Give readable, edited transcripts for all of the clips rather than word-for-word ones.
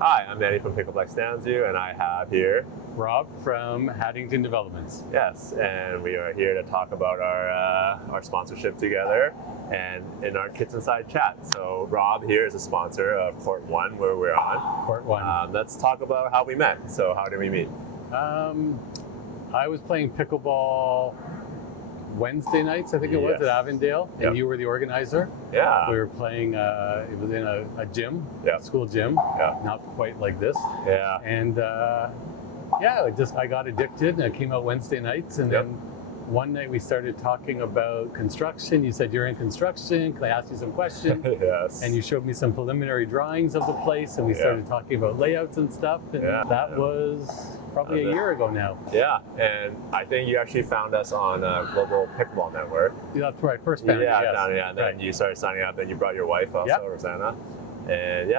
Hi, I'm Manny from Pickleplex Downsview, and I have here Rob from Haddington Developments. Yes, and we are here to talk about our sponsorship together and in our kitchen side chat. So Rob here is a sponsor of Court 1, where we're on. Court 1. Let's talk about how we met. So how did we meet? I was playing pickleball Wednesday nights, I think it was, at Avondale, and you were the organizer. Yeah. We were playing, it was in a gym, school gym, not quite like this. Yeah. And I got addicted, and I came out Wednesday nights, and then one night we started talking about construction. You said, you're in construction, can I ask you some questions? Yes. And you showed me some preliminary drawings of the place, and we started talking about layouts and stuff, and that was probably a year ago now. Yeah, and I think you actually found us on Global Pickleball Network. Yeah, that's where I first found it. And then you started signing up, and you brought your wife also, Rosanna. And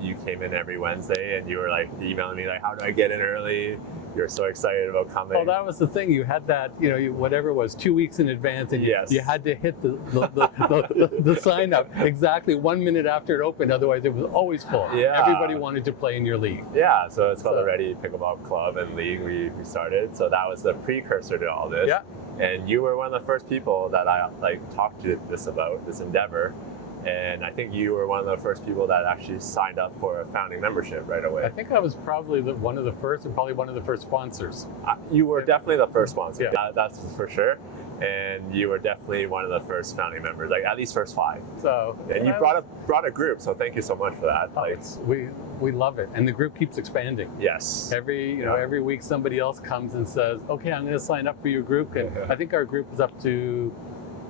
you came in every Wednesday, and you were like emailing me like, how do I get in early? You were so excited about coming. Well, that was the thing. You had that, whatever it was, 2 weeks in advance, and you had to hit the sign up exactly 1 minute after it opened. Otherwise, it was always full. Yeah. Everybody wanted to play in your league. Yeah, so it's called the Ready Pickleball Club and League we started. So that was the precursor to all this. Yeah. And you were one of the first people that I talked to this endeavor. And I think you were one of the first people that actually signed up for a founding membership right away. I think I was probably one of the first, and probably one of the first sponsors. You were definitely the first sponsor, yeah. That's for sure. And you were definitely one of the first founding members, like at least first 5. So, and you brought a group, so thank you so much for that. We love it, and the group keeps expanding. Yes. Every week somebody else comes and says, "Okay, I'm going to sign up for your group," and I think our group is up to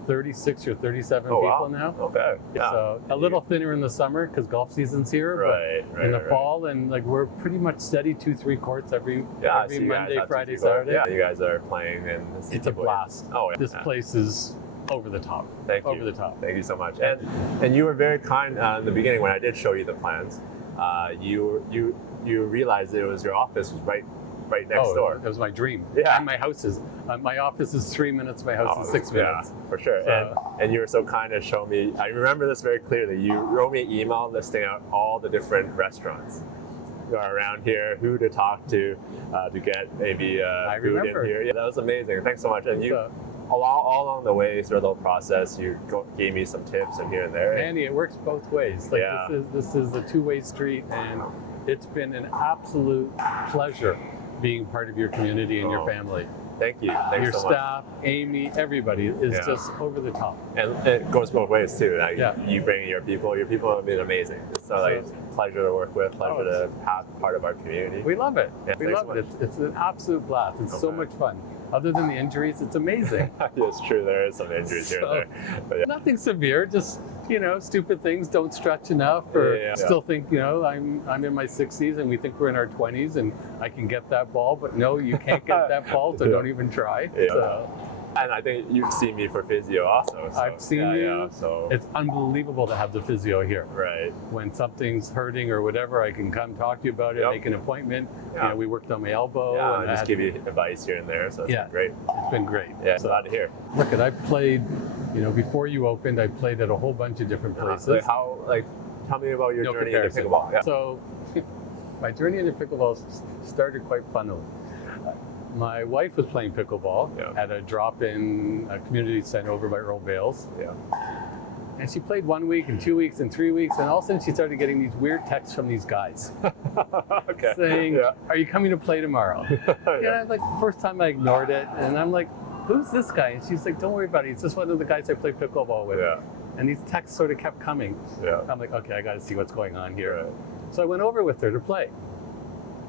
36 or 37 people now. Okay. Yeah. So a little thinner in the summer because golf season's here, but in the fall, and we're pretty much steady 2-3 courts every Monday, Friday, Saturday. Yeah, you guys are playing, and it's a blast. Oh, yeah. This place is over the top. Over the top. Thank you so much. And you were very kind in the beginning when I did show you the plans. You realized that your office was right next door. It was my dream. Yeah. And my house is, my office is 3 minutes, my house is 6 minutes. Yeah, for sure. So, and you were so kind to show me, I remember this very clearly, you wrote me an email listing out all the different restaurants around here, who to talk to get maybe food in here. Yeah, that was amazing. Thanks so much. And you, all along the way, through the whole process, you gave me some tips and here and there. Andy, it works both ways. This is a two-way street, and it's been an absolute pleasure being part of your community and your family. Thank you. Thanks your so staff, much. Amy, everybody is just over the top. And it goes both ways too. You bring in your people have been amazing. It's pleasure to work with, pleasure to have part of our community. We love it. Yeah, we love it. It's an absolute blast. It's so much fun. Other than the injuries, it's amazing. It's true, there is some injuries here and there. But nothing severe, just stupid things, don't stretch enough, or still think, I'm in my 60s and we think we're in our 20s and I can get that ball, but no, you can't get that ball, so don't even try. Yeah. So. And I think you've seen me for physio also. So. I've seen you. So it's unbelievable to have the physio here. Right. When something's hurting or whatever, I can come talk to you about it, make an appointment. Yeah. We worked on my elbow. Yeah, and just give you advice here and there. So it's been great. It's been great. Yeah, so glad to hear. Look, I played, before you opened, I played at a whole bunch of different places. Tell me about your journey into pickleball. Yeah. So my journey into pickleball started quite funnily. My wife was playing pickleball at a drop-in community center over by Earl Bales. Yeah. And she played 1 week and 2 weeks and 3 weeks, and all of a sudden she started getting these weird texts from these guys saying, are you coming to play tomorrow? And first time I ignored it, and I'm like, who's this guy? And she's like, don't worry about it, he's just one of the guys I play pickleball with. Yeah. And these texts sort of kept coming. Yeah. I'm like, okay, I got to see what's going on here. Right. So I went over with her to play.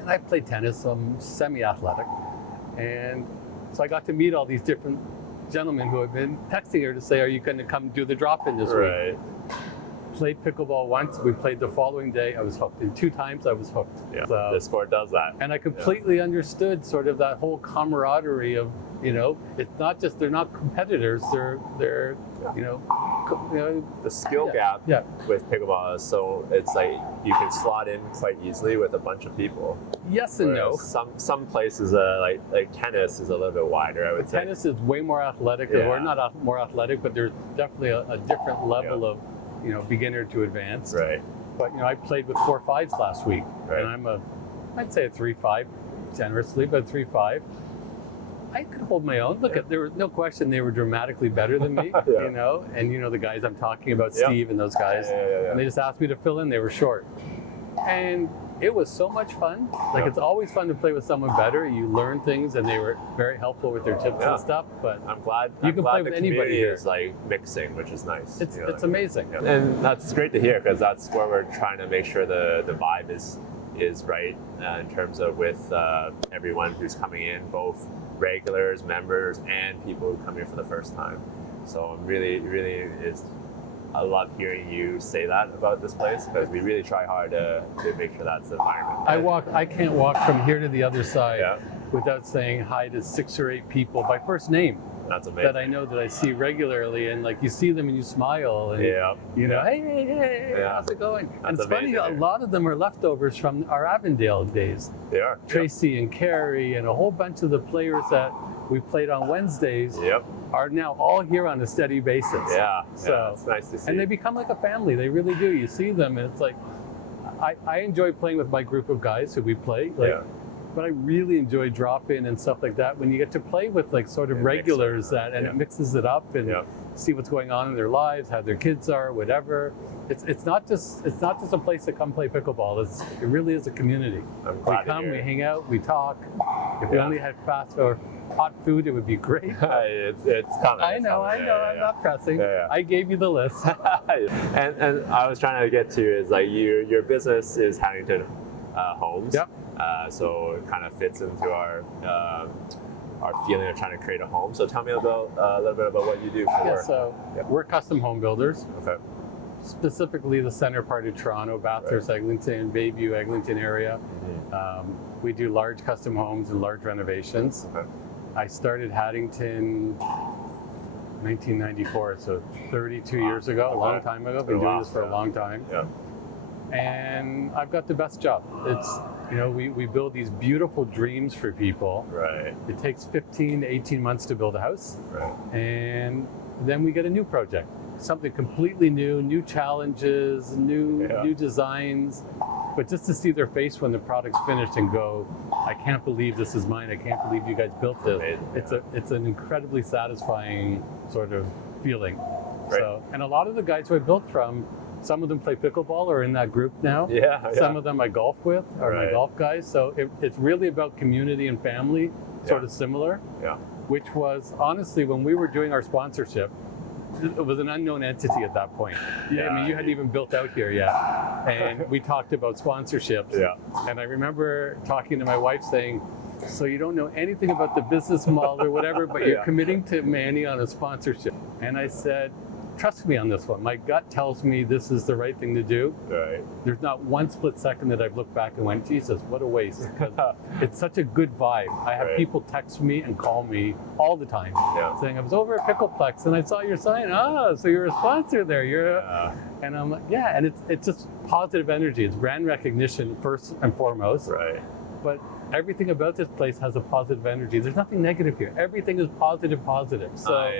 And I played tennis, so I'm semi-athletic. And so I got to meet all these different gentlemen who have been texting her to say, are you going to come do the drop-in this week? Played pickleball once, we played the following day, I was hooked. And 2 times I was hooked. Yeah, so, the sport does that. And I completely understood sort of that whole camaraderie of, it's not just, they're not competitors, they're the skill gap with pickleball is so, it's like you can slot in quite easily with a bunch of people. Yes and no. Some places like tennis is a little bit wider, I would say. Tennis is way more athletic, or not more athletic, but there's definitely a different level of beginner to advanced. Right. But I played with 4-5s last week, Right. and I'd say a 3-5, generously, but 3-5. I could hold my own. Look, there was no question they were dramatically better than me, Yeah. And the guys I'm talking about, Yeah. Steve and those guys, Yeah. and they just asked me to fill in. They were short, and it was so much fun. Like, it's always fun to play with someone better. You learn things, and they were very helpful with their tips and stuff. But I'm glad you can play the with anybody community here. is like mixing, which is nice. It's amazing. And that's great to hear, because that's where we're trying to make sure the vibe is right in terms of with everyone who's coming in, both regulars, members, and people who come here for the first time. So I love hearing you say that about this place, because we really try hard to make sure that's the environment. I can't walk from here to the other side Yeah. without saying hi to 6 or 8 people by first name That's amazing. that I know, that I see regularly, and like you see them and you smile and hey, Yeah. how's it going? And That's it's funny, amazing. a lot of them are leftovers from our Avondale days. They are. Tracy and Carrie and a whole bunch of the players that we played on Wednesdays Yep. are now all here on a steady basis. Yeah. So it's nice to see. and they become like a family. They really do. You see them, and it's like, I enjoy playing with my group of guys who we play. But I really enjoy drop-in and stuff like that when you get to play with like sort of regulars it mixes it up and see what's going on in their lives, how their kids are, whatever. It's not just a place to come play pickleball. It really is a community. I'm glad We come, to hear we it. hang out, we talk. If we only had fast or hot food, it would be great. it's coming. I know. I'm not pressing. Yeah. I gave you the list. and I was trying to get to is like your business is Harrington Homes. Yep. So it kind of fits into our feeling of trying to create a home. So tell me about a little bit about what you do for. So we're custom home builders. Okay. Specifically the center part of Toronto, Bathurst, Eglinton, Bayview, Eglinton area. We do large custom homes and large renovations. Okay. I started Haddington 1994, so 32 years ago, a long time ago. Been doing this for a long time. Yeah. And I've got the best job. It's, we build these beautiful dreams for people. Right. It takes 15 to 18 months to build a house. Right. And then we get a new project, something completely new challenges, new designs. But just to see their face when the product's finished and go, I can't believe this is mine. I can't believe you guys built this. Amazing. It's an incredibly satisfying sort of feeling. Right. So, and a lot of the guys who I built from, some of them play pickleball or in that group now. Yeah. Some of them I golf with are my Right. golf guys. So it's really about community and family, sort of similar. Yeah. Which was honestly, when we were doing our sponsorship, it was an unknown entity at that point. I mean, you hadn't even built out here yet. And we talked about sponsorships. Yeah. And I remember talking to my wife saying, so you don't know anything about the business model or whatever, but you're committing to Manny on a sponsorship. And I said, trust me on this one. My gut tells me this is the right thing to do. Right. There's not one split second that I've looked back and went, Jesus, what a waste. Because it's such a good vibe. I have people text me and call me all the time saying, I was over at Pickleplex and I saw your sign. So you're a sponsor there. And I'm like, and it's just positive energy. It's brand recognition first and foremost. Right. But everything about this place has a positive energy. There's nothing negative here. Everything is positive. So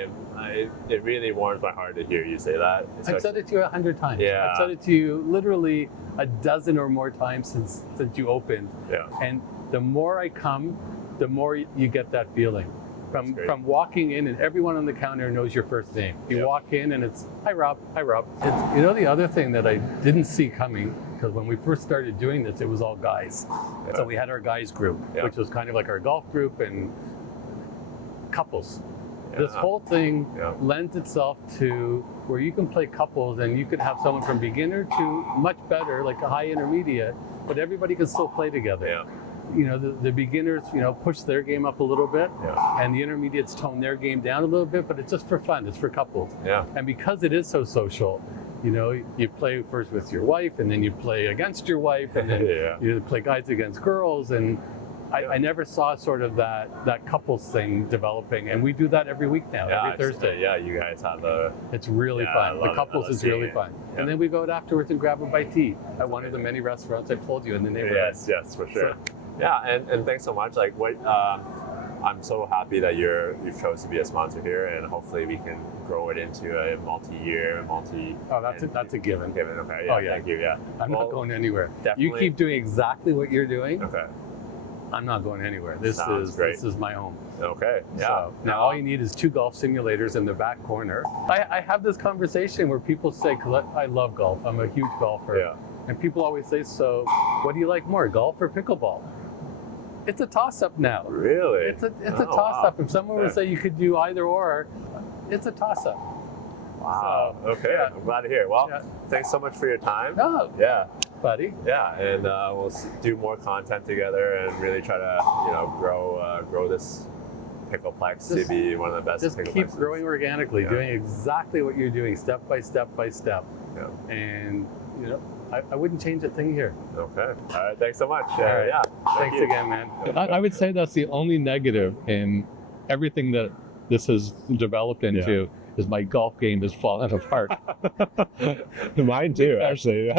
it really warms my heart to hear you say that. I've said it to you 100 times. Yeah. I've said it to you literally a dozen or more times since you opened. Yeah. And the more I come, the more you get that feeling. From walking in, and everyone on the counter knows your first name. You walk in and it's, hi Rob. The other thing that I didn't see coming, because when we first started doing this, it was all guys. Yeah. So we had our guys group, which was kind of like our golf group and couples. This whole thing lends itself to where you can play couples and you could have someone from beginner to much better, like a high intermediate, but everybody can still play together. Yeah. The beginners, push their game up a little bit, and the intermediates tone their game down a little bit, but it's just for fun. It's for couples. Yeah. And because it is so social, you play first with your wife, and then you play against your wife, and then you play guys against girls, and I never saw sort of that couples thing developing, and we do that every week now, every Thursday. Yeah, you guys have It's really fun. The couples is really fun. And then we go out afterwards and grab a bite to eat at one of the many restaurants I've told you in the neighborhood. Yes, for sure. And thanks so much. Like I'm so happy that you've chosen to be a sponsor here, and hopefully we can grow it into a multi-year, Oh, that's a given. Okay. Yeah, Oh, yeah. Thank you. Yeah. I'm not going anywhere. Definitely. You keep doing exactly what you're doing. Okay. I'm not going anywhere. This is my home. Okay. Yeah. So now all you need is 2 golf simulators in the back corner. I have this conversation where people say, because I love golf. I'm a huge golfer. Yeah. And people always say, so what do you like more, golf or pickleball? It's a toss-up now. Really? It's a toss-up. If someone would say you could do either or, it's a toss-up. Wow. So, okay. yeah. I'm glad to hear it. Well, thanks so much for your time. Oh, Yeah. buddy. Yeah, and we'll do more content together and really try to, grow this Pickleplex to be one of the best. Just Pickleplexes. keep growing organically, doing exactly what you're doing, step by step by step. Yeah. And I wouldn't change a thing here. Okay. All right. Thanks so much. All right. Yeah. Thanks again, man. I would say that's the only negative in everything that this has developed into is my golf game has fallen apart. Mine too, actually.